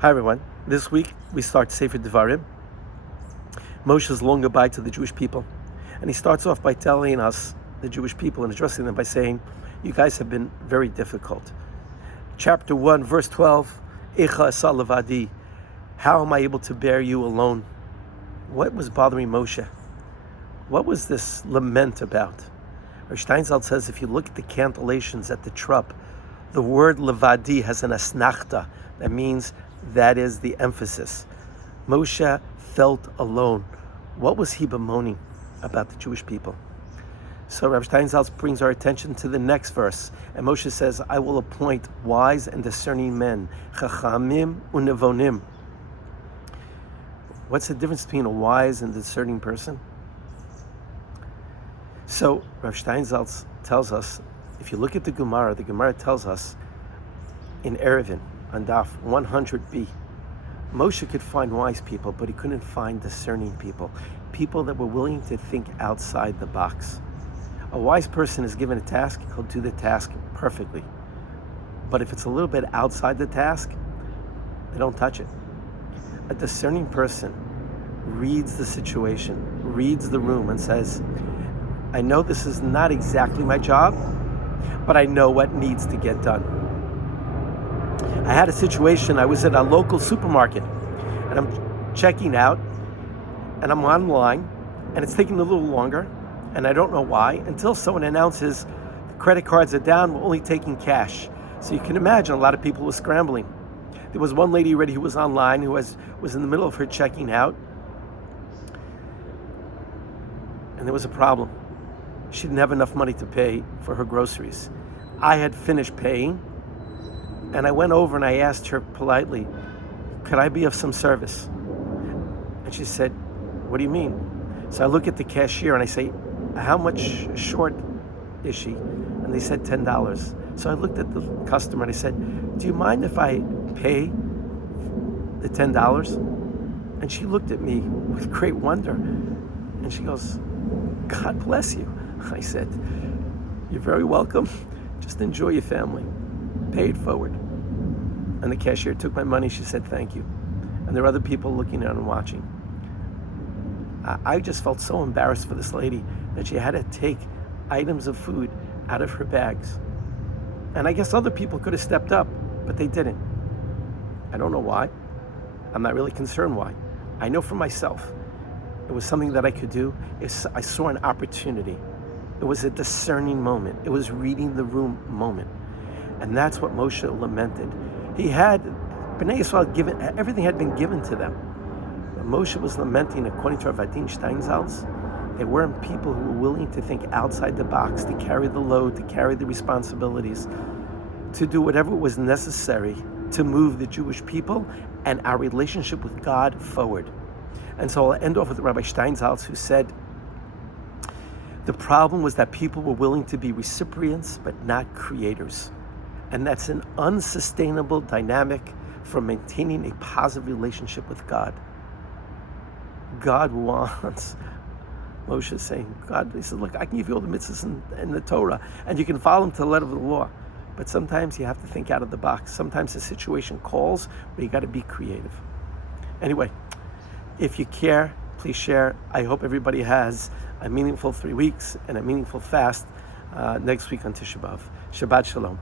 Hi everyone. This week we start Sefer Devarim, Moshe's long goodbye to the Jewish people. And he starts off by telling us, the Jewish people, and addressing them by saying, you guys have been very difficult. Chapter 1, verse 12, Echa asa levadi. How am I able to bear you alone? What was bothering Moshe? What was this lament about? Steinsaltz says if you look at the cantillations at the trup, the word levadi has an asnachta. That means that is the emphasis. Moshe felt alone. What was he bemoaning about the Jewish people? So Rabbi Steinsaltz brings our attention to the next verse. And Moshe says, I will appoint wise and discerning men, chachamim unevonim. What's the difference between a wise and discerning person? So Rabbi Steinsaltz tells us, if you look at the Gemara tells us in Erevin, on Daf 100b, Moshe could find wise people, but he couldn't find discerning people, people that were willing to think outside the box. A wise person is given a task, he'll do the task perfectly. But if it's a little bit outside the task, they don't touch it. A discerning person reads the situation, reads the room, and says, I know this is not exactly my job, but I know what needs to get done. I had a situation, I was at a local supermarket, and I'm checking out, and I'm online, and it's taking a little longer, and I don't know why, until someone announces the credit cards are down, we're only taking cash. So you can imagine a lot of people were scrambling. There was one lady already who was online, who was in the middle of her checking out, and there was a problem. She didn't have enough money to pay for her groceries. I had finished paying, and I went over and I asked her politely, could I be of some service? And she said, what do you mean? So I look at the cashier and I say, how much short is she? And they said $10. So I looked at the customer and I said, do you mind if I pay the $10? And she looked at me with great wonder. And she goes, God bless you. I said, you're very welcome. Just enjoy your family. Pay it forward. And the cashier took my money. She said, thank you. And there were other people looking at and watching. I just felt so embarrassed for this lady that she had to take items of food out of her bags. And I guess other people could have stepped up, but they didn't. I don't know why. I'm not really concerned why. I know for myself, it was something that I could do. I saw an opportunity. It was a discerning moment. It was reading the room moment. And that's what Moshe lamented. He had, Bnei Yisrael given, everything had been given to them. But Moshe was lamenting, according to Rabbi Steinsaltz, there weren't people who were willing to think outside the box, to carry the load, to carry the responsibilities, to do whatever was necessary to move the Jewish people and our relationship with God forward. And so I'll end off with Rabbi Steinsaltz, who said, the problem was that people were willing to be recipients, but not creators. And that's an unsustainable dynamic for maintaining a positive relationship with God. God wants, Moshe is saying, God, he said, look, I can give you all the mitzvahs and the Torah, and you can follow them to the letter of the law. But sometimes you have to think out of the box. Sometimes the situation calls, but you got to be creative. Anyway, if you care, please share. I hope everybody has a meaningful 3 weeks and a meaningful fast next week on Tisha B'Av. Shabbat Shalom.